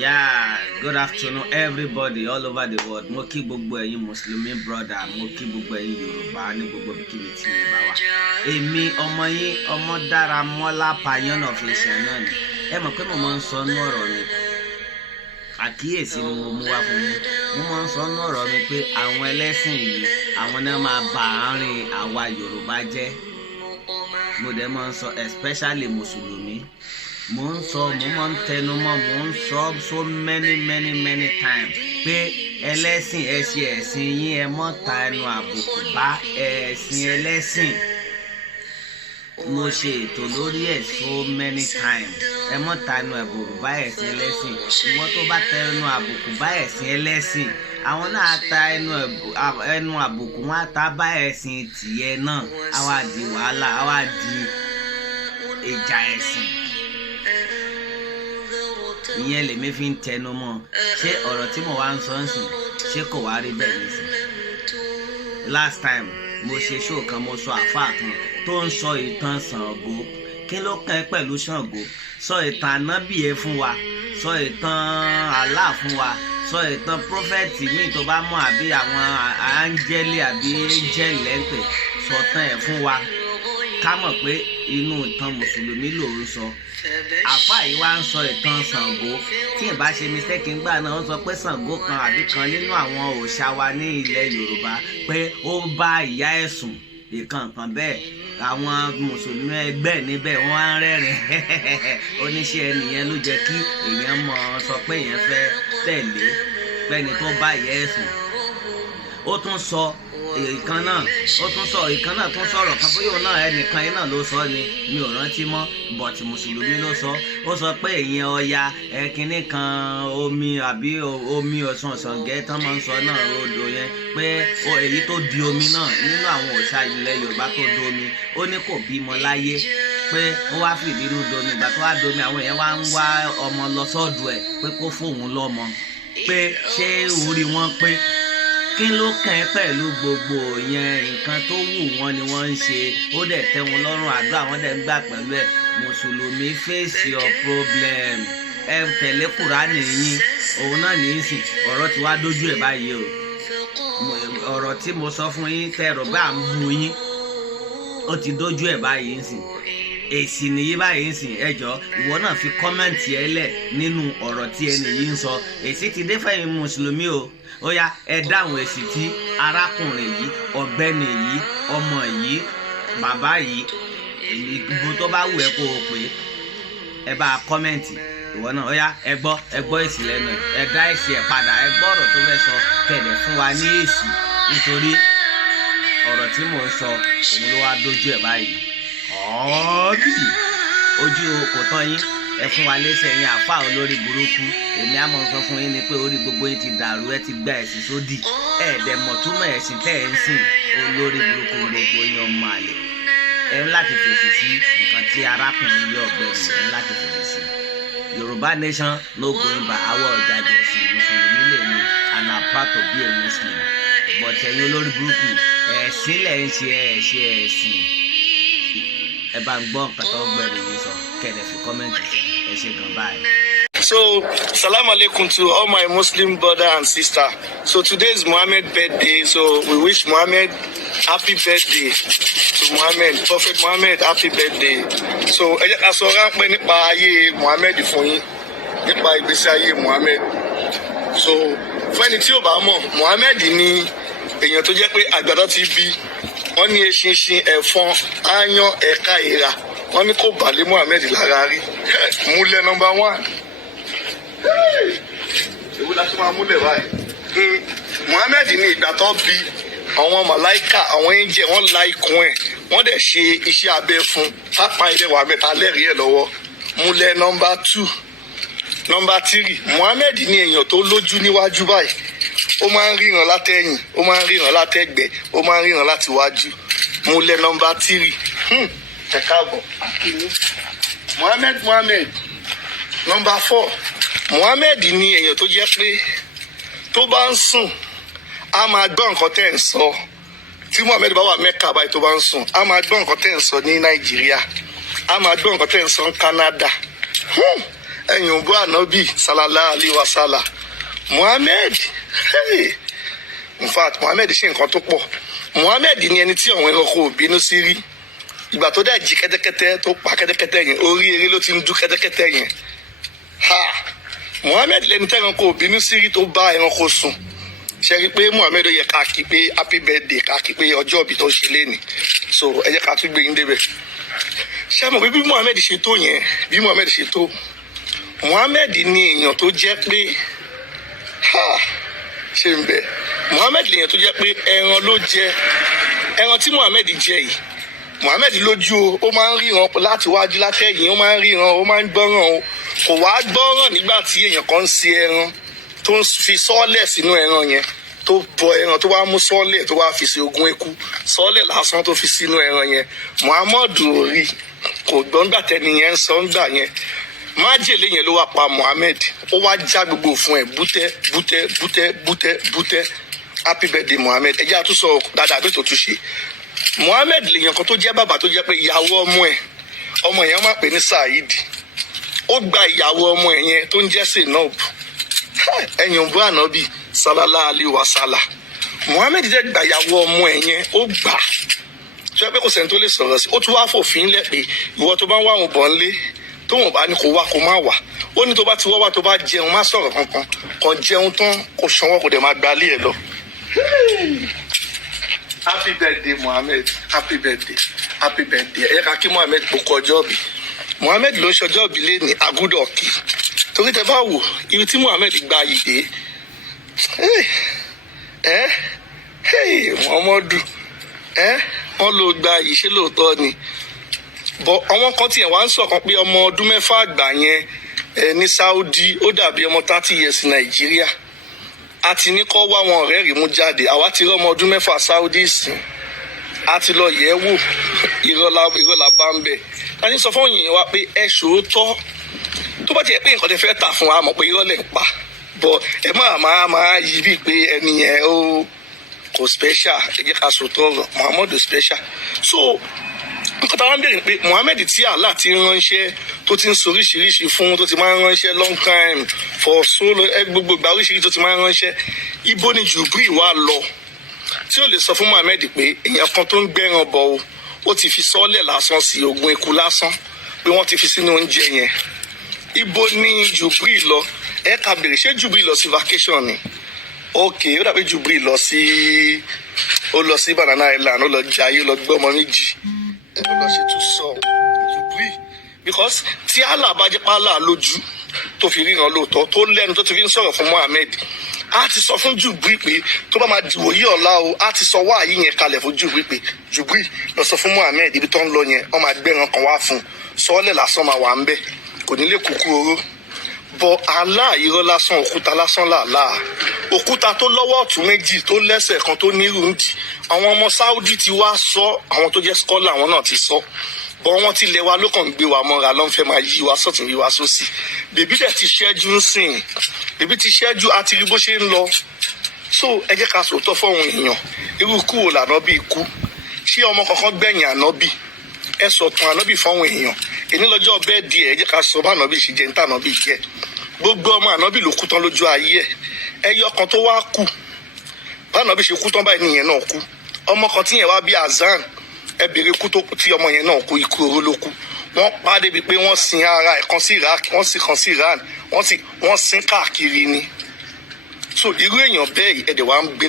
Yeah, good afternoon everybody all over the world. Mo kí gbogbo ẹ̀yin Mùsùlùmí brother, mo kí gbogbo ẹ̀yin Yorùbá ní gbogbo ibikíbi tí ẹ bá wà. Èmi ọmọ yín Ọmọdáramọ́lá Pàyán official náà ni. Ẹ mọ̀ pé mo máa ń sọ nú ọ̀rọ̀ mi. Àkíyèsí ni mo mú wá fún yín. Mo máa ń sọ nú ọ̀rọ̀ mi pé àwọn ẹlẹ́sìn yìí, àwọn náà máa bà àárín àwa Yorùbá jẹ́. Mo dẹ̀ máa ń sọ especially Mùsùlùmí. Mo ń sọ, mo máa ń tẹnu mọ́, mo ń sọ so many times pé ẹlẹ́sìn ẹ̀sìn yín ẹ mọ́ ta ẹnu àbùkù bá ẹ̀sìn ẹlẹ́sìn. Mo ṣe ètò lórí ẹ̀ so many times. Ẹ mọ́ ta ẹnu àbùkù bá ẹ̀sìn ẹlẹ́sìn. Ìwọ tó bá tẹ ẹnu àbùkù bá ẹ̀sìn ẹlẹ́sìn, àwọn náà ta ẹnu àbùkù wọn á ta bá ẹ̀sìn tìyẹ náà. Á wá di wàhálà, á wá di ìjà ẹ̀sìn. Ìyẹn lèmi fi ń tẹnu mọ́. Ṣé ọ̀rọ̀ tí mo wá ń sọ ń sìn ṣé kò wá rí bẹ́ẹ̀ nísìn? Last time mo ṣe show kan, mo sọ àfáà kan tó ń sọ ìtàn Ṣàngó. Kí ló kàn ẹ́ pẹ̀lú Ṣàngó? Sọ ìtàn ànábì ẹ fún wa, sọ ìtàn Allah fún wa, sọ ìtàn prọfẹ̀tì míì tó bá mọ̀ àbí àwọn áńgẹ́lì àbí éńjẹ́lì ẹ̀ ń pè, sọ tán ẹ̀ fún wa. Ká mọ̀ pé inú ìtàn Mùsùlùmí ló ń sọ. Àfáà yìí wá ń sọ ìtàn Ṣàngó. Tí ì bá ṣe mistake ńgbà náà, wọ́n sọ pé Ṣàngó kan àbí kan nínú àwọn òòṣà wa ní ilẹ̀ Yorùbá pé ó bá ìyá ẹ̀ sùn ìkànkan bẹ́ẹ̀. Àwọn Mùsùlùmí ẹgbẹ́ níbẹ̀ wọ́n á rẹ́rìn. Oníṣẹ́ ẹnìyẹn ló jẹ́ kí èèyàn mọ̀ sọ pé èèyàn fẹ́ tẹ̀lé pẹ́ni tó bá ìyá ẹ̀ sùn. Ó tún sọ ìkan náà tún sọ̀rọ̀ kan bóyá òun náà ẹnìkan yìí náà ló sọ ni mi ò rántí mọ́, but Mùsùlùmí ló sọ. Ó sọ pé ìyẹn Ọya ẹ̀kíní kan omi àbí omi Ọ̀ṣun Ọ̀ṣàngẹ́ tán máa ń sọ náà odò yẹn pé èyí tó di omi náà nínú àwọn òòṣà ilẹ̀ Yorùbá tó di omi, ó ní kò bímọ láyé pé ó wá fìbínú domi. Ìgbà tó wá domi, àwọn èèyàn wá ń wá ọmọ lọ sọ́dọ̀ ẹ̀ pé kó fóun lọ́mọ, pé ṣé orí wọn pé kí ló kàn ẹ́ pẹ̀lú gbogbo yẹn? Nǹkan tó wù wọ́n ni wọ́n ń ṣe, ó dẹ̀ tẹ́ wọn lọ́rùn, àdúrà wọn dẹ̀ ń gbà pẹ̀lú ẹ̀. Mùsùlùmí face your problem. Ẹ tẹ̀lé Kùránì yín, òun náà ní í sìn. Ọ̀rọ̀ ti wá dójú ẹ̀ báyìí o. Ọ̀rọ̀ tí mo sọ fún yín tẹ̀rọ bá ń bu yín, ó ti dójú ẹ̀ báyìí ń sìn. Èsì nìyí báyìí ń sìn. Ẹjọ́ ìwọ náà fi kọ́mẹ̀ntì ẹ lẹ̀ nínú ọ̀rọ̀ tí ẹni yìí ń sọ. Èsì ti dé fẹ́yìn Mùsùlùmí o. Ó yá ẹ dáhùn èsì tí arákùnrin yìí, ọ̀gbẹ́ni yìí, ọmọ yìí, bàbá yìí, ìgbò tó bá wù ẹ́ kó o pè é. Ẹ bá kọ́mẹ̀ntì ìwọ náà. Ó yá ẹ gbọ́ èsì lẹ́nu ẹ dá èsì ẹ̀ padà. Ẹ gbọ́ ọ̀rọ̀ tó fẹ́ sọ kẹ̀dẹ̀ fún wa ní èsì, nítorí ọ̀rọ̀ tí mò ń sọ òun ló wá dójú ẹ̀ báyìí. Ojú kò tán yín, ẹ fún wa lẹ́sẹ̀ yín àfáà olórí burúkú. Èmi á mọ̀ sọ fún yín ni pé orí gbogbo yín ti dàrú, ẹ ti gba ẹ̀sìn sódì. Ẹ̀ẹ́dẹ̀ mọ̀ túmọ̀ ẹ̀sìn tẹ́ ẹ̀ ń sìn. Olórí burúkú gbogbo yín ọmọ àlè. Ẹ ń láti fèsì sí nǹkan tí arákùnrin yìí ọ̀gbẹ́ni ẹ ń láti fèsì sí. Yorùbá nation no going back. Àwọ̀ ọ̀jà jẹ̀sìn Mùsùlùmí lè ní and I'm proud to be a Muslim. But ẹ̀yin olórí burúkú ẹ̀sìn lẹ̀ ń ṣe ẹ̀sìn. Ẹ bá ń gbọ́ nǹkan tó gbẹ̀rù yìí sọ kẹ̀dẹ̀ fi kọ́mẹ́ǹtì sí. Ẹ ṣe gan báyìí. So, salam alaikum to all my Muslim brother and sister. So today is Muhammad's birthday. So we wish Muhammad happy birthday to Muhammad. Prophet Muhammad, happy birthday. So ẹ jẹ́ ká sọ ráńpẹ́ nípa ayé Muhammad fún yín, nípa ìgbésí ayé Muhammad. So fún ẹni tí ò bá mọ̀, Muhammad ni èèyàn tó jẹ́ pé àgbàdo ti bí. Wọ́n ní eṣinṣin, ẹ̀fọn, aáyán, ẹ̀ka ìrà. Wọ́n ní kò bàlẹ́ Muhammad lára rí. Múlẹ̀ number 1. Èwo la tún máa múlẹ̀ báyìí. Muhammad ní ìgbà tó bí àwọn màláìkà, àwọn ẹ̀ńjẹ̀, wọ́n la ikùn ẹ̀, wọ́n dẹ̀ ṣe iṣẹ́ abẹ fún. Pápá ilé wa mẹ́ta lẹ́rìí ẹ̀ lọ́wọ́. Múlẹ̀ number 2. Number 3, Muhammad ní èèyàn tó lójú níwájú báyìí. Ó máa ń ríran látẹ̀yìn, ó máa ń ríran látẹ̀gbẹ́, ó máa ń ríran láti wájú. Múlẹ̀ number 3. Ẹ káàbọ̀. Muhammad. Number 4, Muhammad ní èèyàn tó jẹ́ pé tó bá ń sùn a máa gbọ́ nǹkan tẹ́ ń sọ. Tí Muhammad bá wà Mẹ́kà báyìí tó bá ń sùn, a máa gbọ́ nǹkan tẹ́ ń sọ ní Nàìjíríà, a máa gbọ́ nǹkan tẹ́ ń sọ ní Canada. ẹ̀yìn òbú ànábì sallallahu alaihi wasallam Muhammad, hey. In fact Muhammad ṣe nǹkan tó pọ̀. Muhammad ni ẹni tí àwọn ẹranko ò bínú sí rí. Ìgbà tó dá jí kẹ́tẹ́kẹ́tẹ́ tó pa kẹ́tẹ́kẹ́tẹ́ yẹn, orí eré ló ti ń dún kẹ́tẹ́kẹ́tẹ́ yẹn. Muhammad lẹni tí ẹranko ò bínú sí rí tó bá ẹranko sùn. Ṣe rí pé Muhammad ó yẹ ká kí pé happy birthday, ká kí pé ọjọ́ ìbí tó ṣe léni. So ẹ jẹ́ ká tún gbé yín débẹ̀. Ṣé mo bí Muhammad ṣe tó yẹn, bí Muhammad ṣe tó, Muhammad ni èèyàn tó jẹ́ pé ṣe ń bẹ. Muhammad lèèyàn tó jẹ́ pé ẹran ló jẹ, ẹran tí Muhammad jẹ yìí, Muhammad lójú ó máa ń ríran láti wájú látẹ̀yìn, ó máa ń ríran, ó máa ń gbọ́ràn o. Kò wá gbọ́ràn nígbà tí èèyàn kan ń ṣe ẹran tó ń fi sọ́ọ̀lẹ̀ sínú ẹran yẹn, tó bọ ẹran tó wá mú sọ́ọ̀lẹ̀ tó wá fi ṣe oògùn eku, sọ́ọ̀lẹ̀ lásán tó fi sínú ẹran yẹn. Muhammad ò rí, kò gbọ́ ńgbà tẹ́ni yẹn ń sọ ńgbà yẹn. Májèlé yẹn ló wá pa Muhammad, ó wá já gbogbo fún ẹ bútẹ́. Happy birthday Muhammad. Ẹ jẹ́ àtúnṣe dáadáa pé tó tún ṣe. Muhammad lèèyàn kan tó jẹ́ bàbá tó jẹ́ pé ìyàwó ọmọ yẹn máa pè ní Saheed. Ó gba ìyàwó ọmọ yẹn tó ń jẹ́ Zainab. Ẹ̀yìn òbú ànábì sallallahu alaihi wasallam. Muhammad jẹ́ gba ìyàwó ọmọ yẹn, ó gbà. Ṣé pé kò sẹ́ni tó lè sọ̀rọ̀ sí? Ó tún wá fòfin lẹ̀ pé ìwọ tó bá ń wá àwọn bọ̀ ńlé, tó wọn bá ní kó wá kó má wà. Ó ní tó bá ti wá tó bá jẹun má sọ̀rọ̀ kankan, kàn jẹun tán kó ṣanwó kó dẹ̀ máa gbalé ẹ̀ lọ. Happy birthday Muhammad, happy birthday. Ẹ ká kí Muhammad kó ọjọ́ bí. Muhammad ló ń ṣọjọ́ bí léni agúdọ̀ kì. Torí tẹ bá wò ibi tí Muhammad gba yìí dé. Muhammadu wọ́n ló gba yìí ṣé lóòótọ́ ni. Bọ̀ àwọn kan tiẹ̀ wá ń sọ̀kan pé ọmọ ọdún mẹ́fà àgbà yẹn ní Saudi ó dàbí ọmọ 30 years Nàìjíríà. A ti ní kọ́ wá wọn ọ̀rẹ́ rí mú jáde, àwa ti rí ọmọ ọdún mẹ́fà Saudi sìn, a ti lọ yẹ̀ wò, ìrọ̀lá bá ń bẹ̀. A ní sọ fún òyìnbó wa pé ẹ ṣòótọ́, tó bá tiẹ̀ pé nǹkan tẹ fẹ́ tà fún wa mọ̀ pé irọ́ lẹ̀ ń pa, bọ̀ ẹ máa yí bíi pé ẹni yẹn ó kò special, ẹ jẹ́ ká sòótọ́ ọ̀rọ̀, Muhammadu special. So nǹkan táwọn ń bèèrè pé Muhammad tí Allah ti ránṣẹ́ tó ti ń sọ oríṣiríṣi fún, tó ti máa ń ránṣẹ́ long time for solo gbogbo ìgbà oríṣiríṣi tó ti máa ń ránṣẹ́, ibo ni Jibril wá lọ tí ó lè sọ fún Muhammad pé èèyàn kan tó ń gbẹ́ran bọ̀ o, ó ti fi sọ́ọ̀lẹ̀ lásán sí oògùn eku lásán pé wọ́n ti fi sínú oúnjẹ yẹn. Ibo ni Jibril lọ? Ẹ ká bèrè, ṣé Jibril lọ sí vacation ni? Ok, ó dàbí Jibril lọ sí Banana Island, ó lọ jayé, lọ gbọ́ ọmọ méjì. Ó lọ ṣe tún sọ Jibril, because tí Allah bá jẹ́ pálá lójú tó fi ríran lóòótọ́, tó lẹ́nu tó ti fi ń sọ̀rọ̀ fún Muhammad, a ti sọ fún Jibril pé tó bá máa dìwò yí ọ̀la o, a ti sọ wáàyí yẹn kalẹ̀ fún Jibril pé Jibril lọ sọ fún Muhammad ibi tó ń lọ yẹn wọ́n máa gbẹ́ran kan wá fún un, sọ́ọ́lẹ̀ lásán máa wà ń bẹ̀, kò ní lè kúkú oró. Bọ̀ Allah irọ́ lásán, òkúta lásán làálàá, òkúta tó lọ́wọ́ ọ̀tún méjì tó lẹ́sẹ̀ kan tó nírú ń dì. Àwọn ọmọ Saudi ti wá sọ, àwọn tó jẹ́ scholar àwọn náà ti sọ, bọ́ wọ́n ti lẹ̀ wa ló kàn gbé wa mọ́ra ló ń fẹ́ máa yí wa sọ́tún yí wa sósì. Bèbí dẹ̀ ti ṣẹ́jú ń sìn, bèbí ti ṣẹ́jú, a ti rí bó ṣe ń lọ. So ẹ jẹ́ ká sòótọ́ fọ́wọn èèyàn, irú ikú wo l'Ànábì ikú? Ṣé ọmọ kankan gbẹ̀yìn Ànábì? Ẹ sọ̀tún Ànábì fọ́wọn èèyàn. Èní lọ́jọ́ bẹ́ẹ̀ di ẹ jẹ́ ká sọ bá Ànábì ṣe jẹ́ ní tànábì jẹ́. Gbogbo ọmọ Ànábì ló kú tán lójú ayé ẹ̀. Ẹyọ kan tó wá kú, bá Ànábì ṣe kú tán báyìí nìyẹn náà kú. Ọmọ kan tí yẹn wá bí Azan, ẹ bèrè kú tó kú tí ọmọ yẹn náà kú, ikú oró ló kú. Wọ́n pa á débi pé wọ́n sin ara ẹ̀ kan sí Iraq, wọ́n sì kan sí Iran, wọ́n sin káàkiri ni. So irú èèyàn bẹ́ẹ̀ ẹ̀dẹ̀ wa ń gbé